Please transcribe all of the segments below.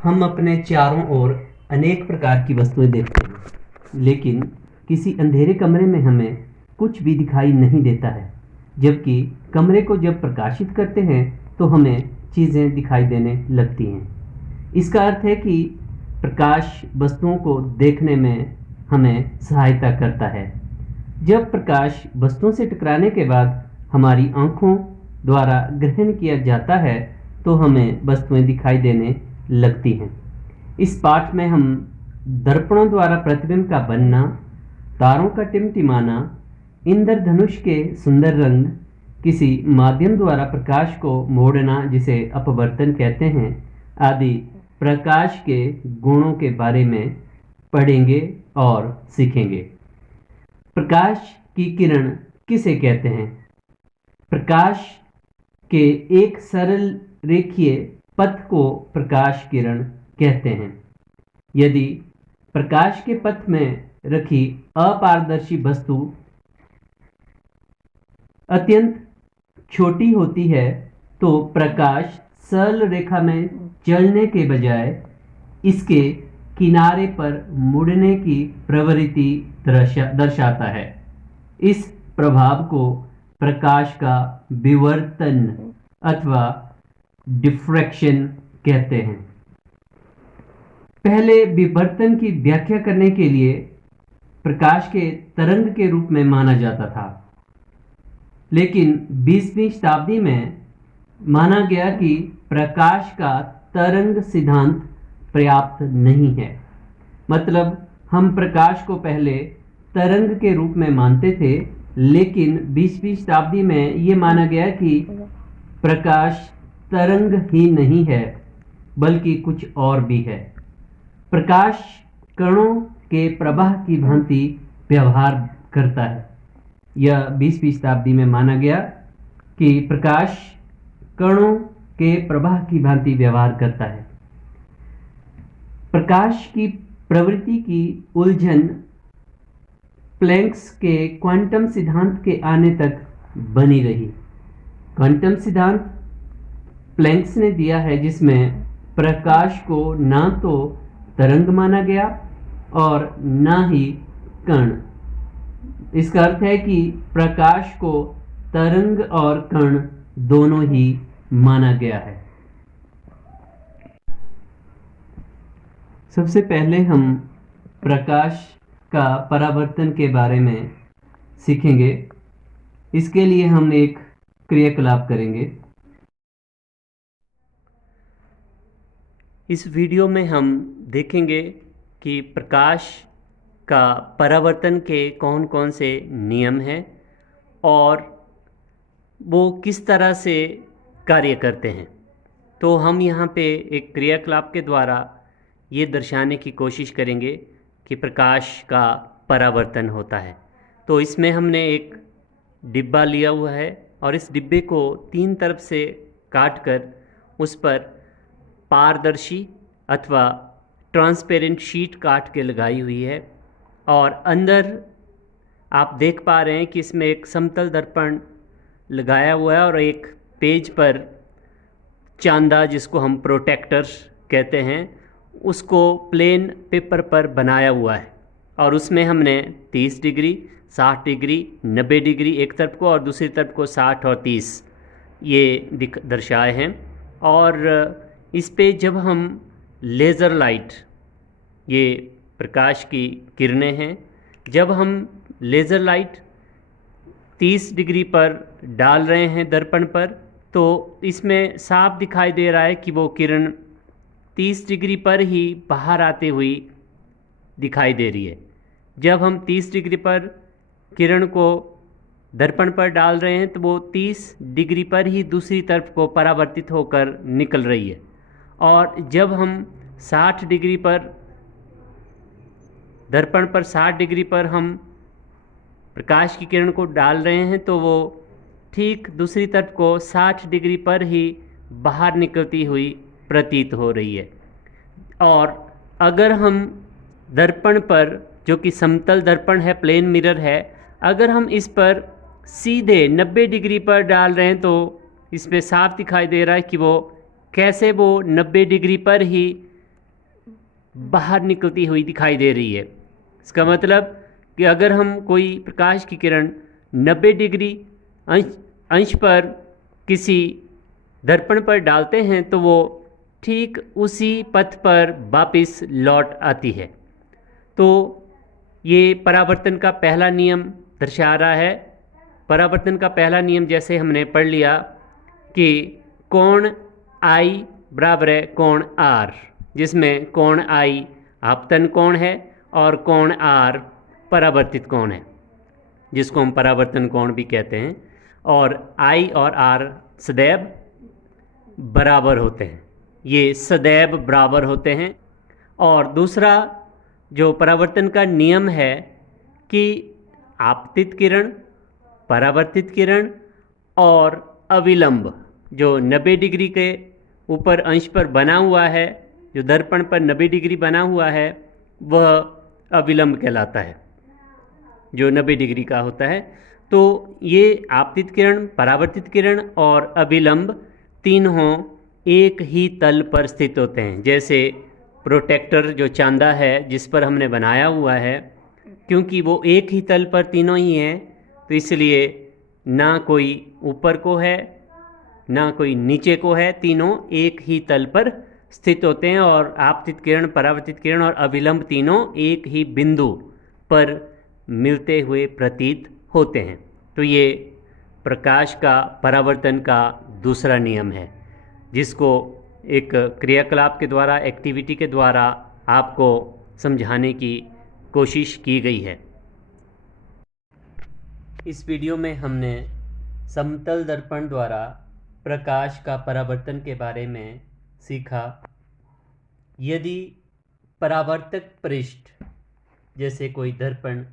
हम अपने चारों ओर अनेक प्रकार की वस्तुएं देखते हैं, लेकिन किसी अंधेरे कमरे में हमें कुछ भी दिखाई नहीं देता है, जबकि कमरे को जब प्रकाशित करते हैं तो हमें चीज़ें दिखाई देने लगती हैं। इसका अर्थ है कि प्रकाश वस्तुओं को देखने में हमें सहायता करता है। जब प्रकाश वस्तुओं से टकराने के बाद हमारी आँखों द्वारा ग्रहण किया जाता है तो हमें वस्तुएं दिखाई देने लगती हैं। इस पाठ में हम दर्पणों द्वारा प्रतिबिंब का बनना, तारों का टिमटिमाना, इंद्रधनुष के सुंदर रंग, किसी माध्यम द्वारा प्रकाश को मोड़ना जिसे अपवर्तन कहते हैं, आदि प्रकाश के गुणों के बारे में पढ़ेंगे और सीखेंगे। प्रकाश की किरण किसे कहते हैं? प्रकाश के एक सरल रेखीय पथ को प्रकाश किरण कहते हैं। यदि प्रकाश के पथ में रखी अपारदर्शी वस्तु अत्यंत छोटी होती है तो प्रकाश सरल रेखा में चलने के बजाय इसके किनारे पर मुड़ने की प्रवृत्ति दर्शाता है। इस प्रभाव को प्रकाश का विवर्तन अथवा डिफ्रैक्शन कहते हैं। पहले विवर्तन की व्याख्या करने के लिए प्रकाश के तरंग के रूप में माना जाता था, लेकिन 20वीं शताब्दी में माना गया कि प्रकाश का तरंग सिद्धांत पर्याप्त नहीं है। मतलब हम प्रकाश को पहले तरंग के रूप में मानते थे, लेकिन 20वीं शताब्दी में ये माना गया कि प्रकाश तरंग ही नहीं है बल्कि कुछ और भी है। प्रकाश कणों के प्रवाह की भांति व्यवहार करता है। यह 20वीं शताब्दी में माना गया कि प्रकाश कणों के प्रवाह की भांति व्यवहार करता है। प्रकाश की प्रवृत्ति की उलझन प्लैंक्स के क्वांटम सिद्धांत के आने तक बनी रही। क्वांटम सिद्धांत प्लैंक्स ने दिया है, जिसमें प्रकाश को ना तो तरंग माना गया और ना ही कण। इसका अर्थ है कि प्रकाश को तरंग और कण दोनों ही माना गया है। सबसे पहले हम प्रकाश का परावर्तन के बारे में सीखेंगे। इसके लिए हम एक क्रियाकलाप करेंगे। इस वीडियो में हम देखेंगे कि प्रकाश का परावर्तन के कौन कौन से नियम हैं और वो किस तरह से कार्य करते हैं। तो हम यहाँ पे एक क्रियाकलाप के द्वारा ये दर्शाने की कोशिश करेंगे कि प्रकाश का परावर्तन होता है। तो इसमें हमने एक डिब्बा लिया हुआ है और इस डिब्बे को 3 तरफ से काट कर उस पर पारदर्शी अथवा ट्रांसपेरेंट शीट काट के लगाई हुई है और अंदर आप देख पा रहे हैं कि इसमें एक समतल दर्पण लगाया हुआ है और एक पेज पर चांदा, जिसको हम प्रोटेक्टर्स कहते हैं, उसको प्लेन पेपर पर बनाया हुआ है और उसमें हमने 30 डिग्री, 60 डिग्री, 90 डिग्री एक तरफ को और दूसरी तरफ को 60 और 30 ये दर्शाए हैं। और इस पे जब हम लेज़र लाइट, ये प्रकाश की किरणें हैं, जब हम लेज़र लाइट 30 डिग्री पर डाल रहे हैं दर्पण पर, तो इसमें साफ दिखाई दे रहा है कि वो किरण 30 डिग्री पर ही बाहर आते हुई दिखाई दे रही है। जब हम 30 डिग्री पर किरण को दर्पण पर डाल रहे हैं तो वो 30 डिग्री पर ही दूसरी तरफ को परावर्तित होकर निकल रही है। और जब हम 60 डिग्री पर दर्पण पर 60 डिग्री पर हम प्रकाश की किरण को डाल रहे हैं तो वो ठीक दूसरी तरफ को 60 डिग्री पर ही बाहर निकलती हुई प्रतीत हो रही है। और अगर हम दर्पण पर, जो कि समतल दर्पण है, प्लेन मिरर है, अगर हम इस पर सीधे 90 डिग्री पर डाल रहे हैं तो इसमें साफ दिखाई दे रहा है कि वो कैसे वो 90 डिग्री पर ही बाहर निकलती हुई दिखाई दे रही है। इसका मतलब कि अगर हम कोई प्रकाश की किरण 90 डिग्री अंश पर किसी दर्पण पर डालते हैं तो वो ठीक उसी पथ पर वापस लौट आती है। तो ये परावर्तन का पहला नियम दर्शा रहा है। परावर्तन का पहला नियम जैसे हमने पढ़ लिया कि कोण आई बराबर है कोण आर, जिसमें कोण आई आपतन कोण है और कोण आर परावर्तित कोण है, जिसको हम परावर्तन कोण भी कहते हैं। और आई और आर सदैव बराबर होते हैं, ये सदैव बराबर होते हैं। और दूसरा जो परावर्तन का नियम है कि आपतित किरण, परावर्तित किरण और अविलंब जो 90 डिग्री के ऊपर अंश पर बना हुआ है, जो दर्पण पर 90 डिग्री बना हुआ है, वह अविलंब कहलाता है, जो 90 डिग्री का होता है। तो ये आपतित किरण, परावर्तित किरण और अविलंब तीनों एक ही तल पर स्थित होते हैं। जैसे प्रोटेक्टर जो चांदा है जिस पर हमने बनाया हुआ है, क्योंकि वो एक ही तल पर तीनों ही हैं, तो इसलिए ना कोई ऊपर को है ना कोई नीचे को है, तीनों एक ही तल पर स्थित होते हैं। और आपतित किरण, परावर्तित किरण और अविलंब तीनों एक ही बिंदु पर मिलते हुए प्रतीत होते हैं। तो ये प्रकाश का परावर्तन का दूसरा नियम है, जिसको एक क्रियाकलाप के द्वारा, एक्टिविटी के द्वारा आपको समझाने की कोशिश की गई है। इस वीडियो में हमने समतल दर्पण द्वारा प्रकाश का परावर्तन के बारे में सीखा। यदि परावर्तक पृष्ठ जैसे कोई दर्पण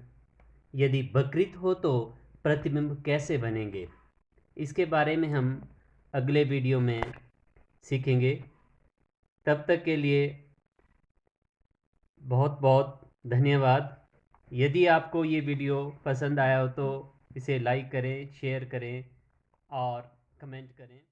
यदि वक्रित हो तो प्रतिबिंब कैसे बनेंगे, इसके बारे में हम अगले वीडियो में सीखेंगे। तब तक के लिए बहुत बहुत धन्यवाद। यदि आपको ये वीडियो पसंद आया हो तो इसे लाइक करें, शेयर करें और कमेंट करें।